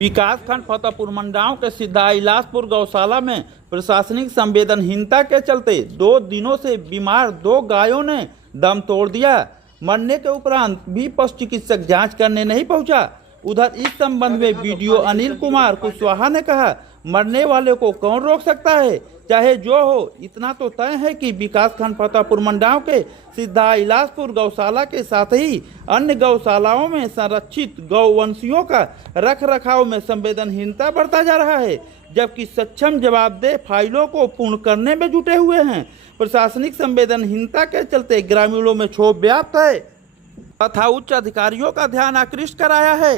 विकासखंड फतेहपुर मंडाव के सिद्धा इलासपुर गौशाला में प्रशासनिक संवेदनहीनता के चलते 2 दिनों से बीमार 2 गायों ने दम तोड़ दिया। मरने के उपरांत भी पशु चिकित्सक जांच करने नहीं पहुंचा। उधर इस संबंध में बीडीओ अनिल कुमार कुशवाहा ने कहा, मरने वाले को कौन रोक सकता है, चाहे जो हो। इतना तो तय है कि विकासखंड फतेहपुर मंडाव के सिद्धा इलासपुर गौशाला के साथ ही अन्य गौशालाओं में संरक्षित गौवंशियों का रख रखाव में संवेदनहीनता बढ़ता जा रहा है, जबकि सक्षम जवाबदेह फाइलों को पूर्ण करने में जुटे हुए हैं। प्रशासनिक संवेदनहीनता के चलते ग्रामीणों में क्षोभ व्याप्त है तथा उच्च अधिकारियों का ध्यान आकृष्ट कराया है।